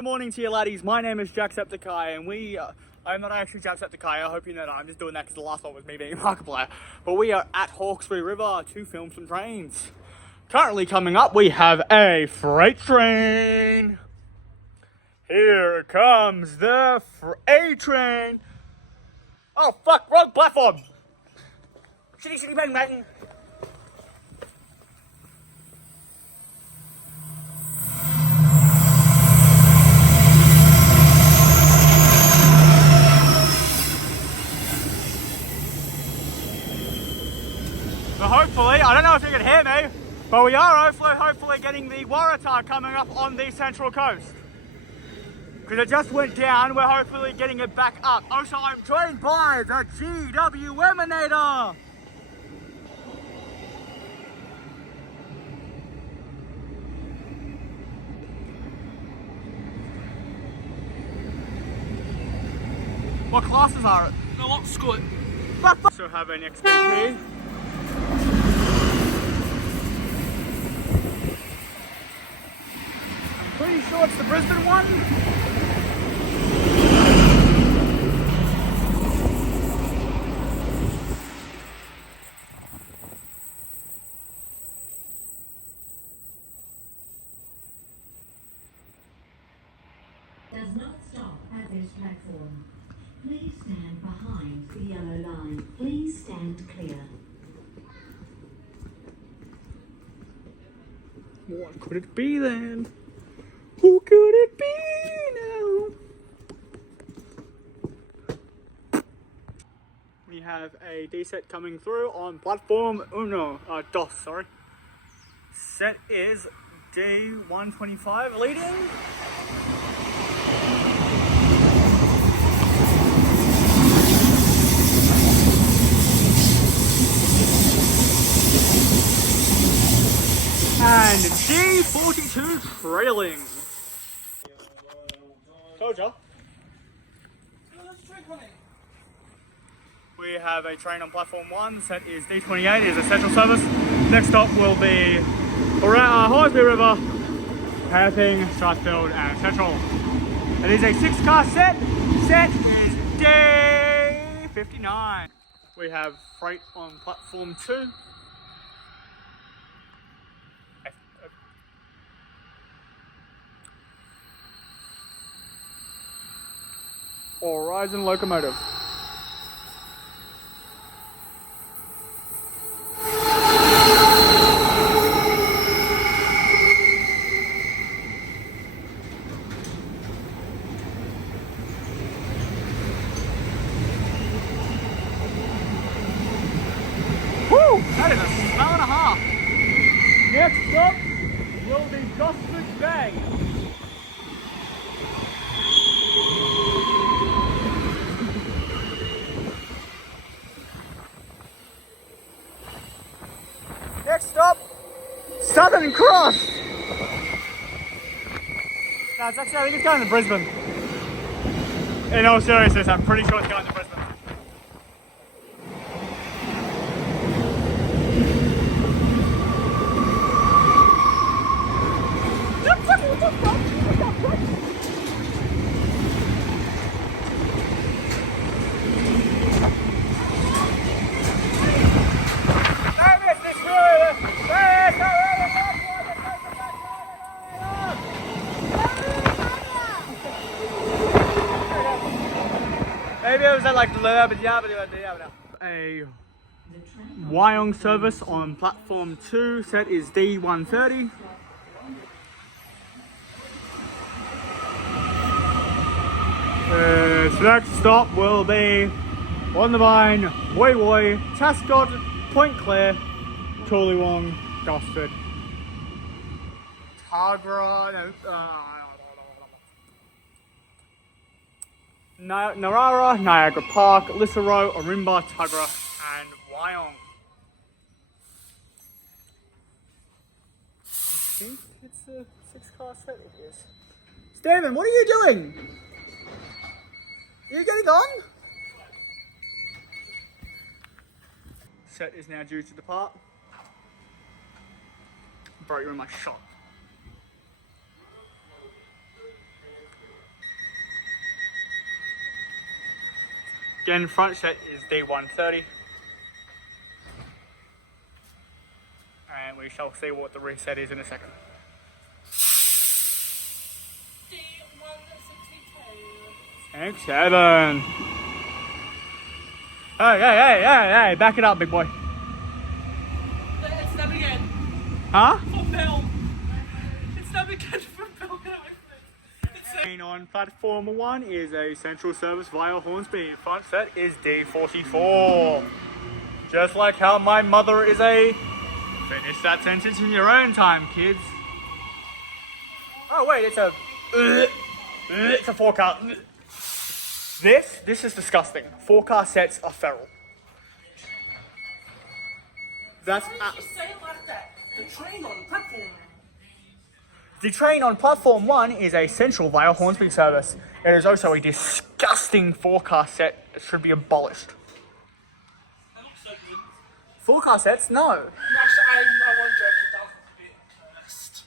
Good morning to you laddies, my name is Jacksepticeye and I'm not actually Jacksepticeye, I hope you know that, I'm just doing that because the last one was me being Markiplier. But we are at Hawkesbury River to film some trains. Currently coming up we have a freight train. Here comes the freight train. Oh fuck, wrong platform! Shitty bang bang! So hopefully, I don't know if you can hear me, but we are hopefully getting the Waratah coming up on the Central Coast. Because it just went down, we're hopefully getting it back up. Also, I'm joined by the GW Eminator. What classes are it? No, what school? So have an XBT. I'm pretty sure it's the Brisbane one. Does not stop at this platform. Please stand behind the yellow line. Please stand clear. What could it be then? Who could it be now? We have a D set coming through on platform DOS, sorry. Set is D125 leading. And D42 trailing. Told ya. We have a train on platform 1, set is D28, is a central service. Next stop will be Waratah, Hawkesbury River, Hairping, Strathfield and Central. It is a 6-car set, set is D59. We have freight on platform 2. Horizon locomotive. Woo! That is a smell and a half. Next stop will be Gosford Bay. Next stop, Southern Cross. No, it's actually, I think it's going to Brisbane. In all seriousness, I'm pretty sure it's going to Brisbane. Maybe it was at like a Wyong service on platform 2, set is D130. Its next stop will be Wondervine, Woy Woy, Tascott, Point Clare, Toolywong, Gosford, Narara, Niagara Park, Lisaro, Orimba, Tuggerah and Wyong. I think it's a 6-car set, it is. Stanman, what are you doing? Are you getting on? Set is now due to depart. Bro, you're in my shot. Again, front set is D130. And we shall see what the rear set is in a second. X7. Hey, back it up, big boy. It's them again. Huh? For film. It's them again for film. On platform 1 is a central service via Hornsby. Front set is D44. Just like how my mother is a... Finish that sentence in your own time, kids. Oh wait, it's a 4-car. This is disgusting. 4-car sets are feral. That's Why did you say it like that? The train on platform. The train on platform 1 is a central via Hornsby service. It is also a disgusting 4-car set that should be abolished. That looks so good. 4-car sets? No. No, actually, I won't joke. It does look a bit cursed.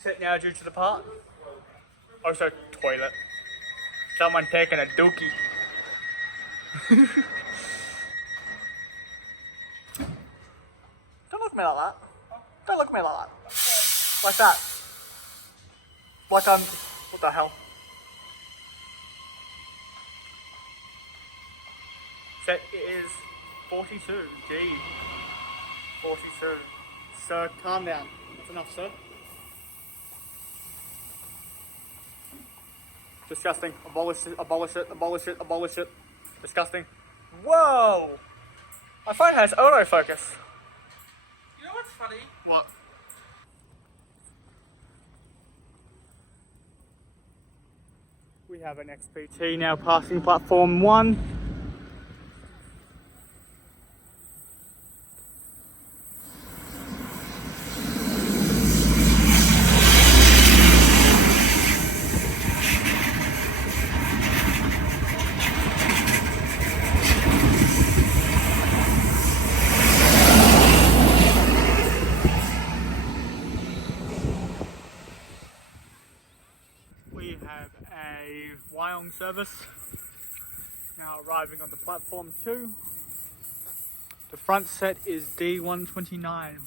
Set now due to the part. Also, toilet. Someone taking a dookie. Don't look at me like that. Don't look at me like that. Like that. Like I'm... What the hell? Set is 42. G. 42. Sir, calm down. That's enough, sir. Disgusting. Abolish it, abolish it, abolish it, abolish it. Disgusting. Whoa! My phone has autofocus. You know what's funny? What? We have an XPT now passing platform 1. We have a Wyong service now arriving onto platform 2. The front set is D129.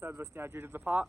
Service now due to the part.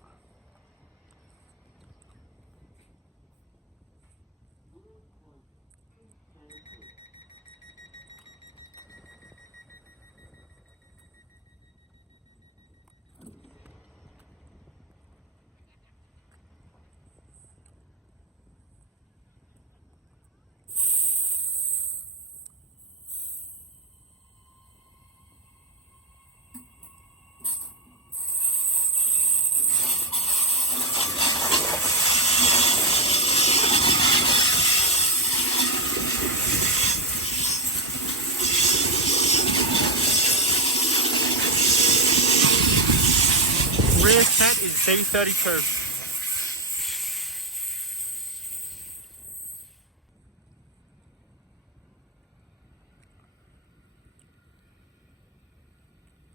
Rear set is D32.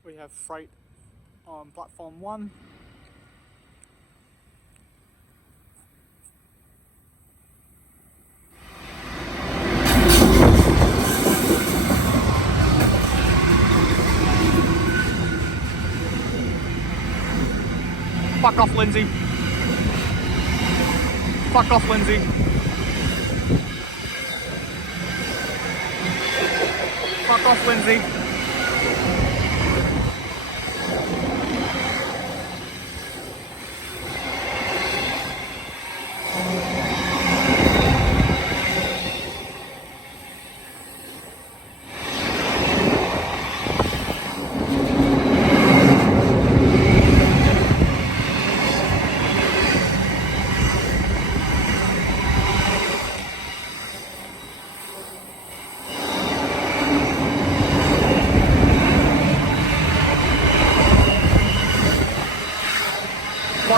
We have freight on platform 1. Fuck off, Lindsay. Fuck off, Lindsay. Fuck off, Lindsay.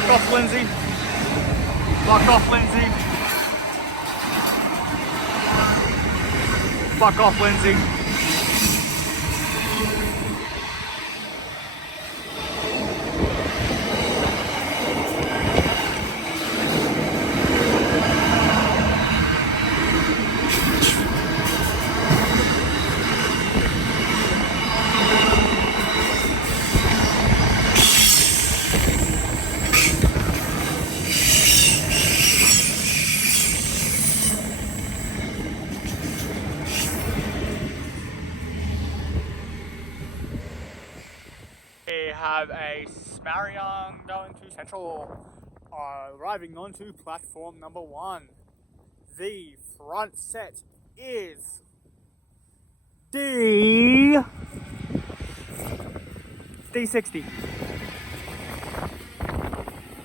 Fuck off, Lindsay. Fuck off, Lindsay. Fuck off, Lindsay. We have a Smarion going to Central, arriving onto platform number 1. The front set is D60.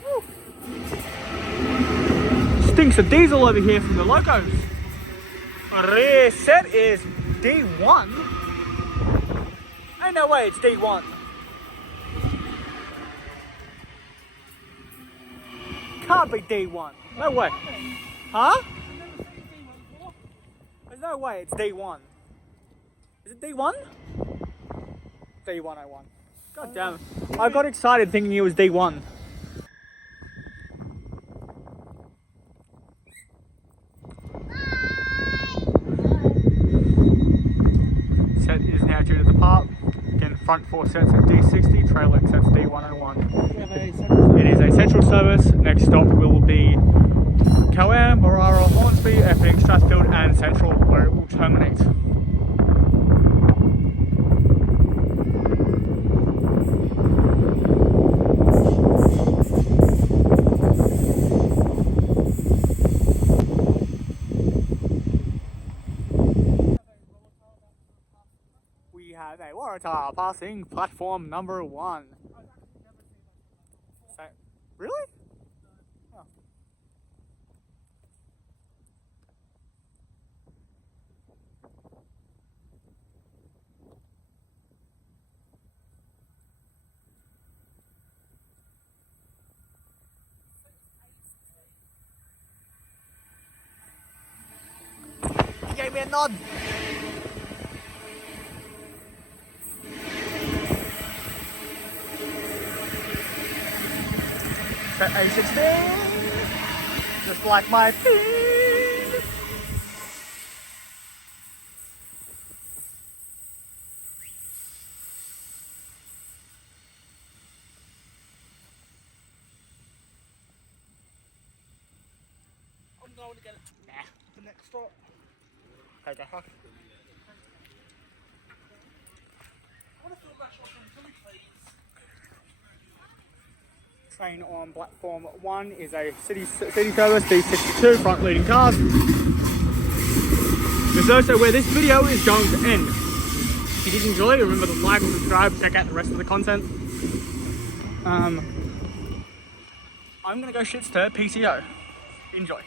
Woo. Stinks of diesel over here from the locos. Rear set is D1. Ain't no way it's D1. Can't be D1. No way. Huh? There's no way it's D1. Is it D1? D101. God damn it. I got excited thinking it was D1. Set is now due to depart. Again, front 4 sets at D60, trailing sets D101. It is a central service. Next stop will be Coam, Waratah, Hawkesbury, Epping, Strathfield and Central, where it will terminate. We have a Waratah passing platform number 1. Really? Oh. He gave me a nod. Set A16, just like my feet. I'm going to get it. Nah. The next stop. Okay, Huck. I want to fill that shot from Tilly, please. Train on platform 1 is a city service D62 front leading cars. This is also where this video is going to end. If you did enjoy, remember to like and subscribe, check out the rest of the content. I'm gonna go shit stir PCO. Enjoy.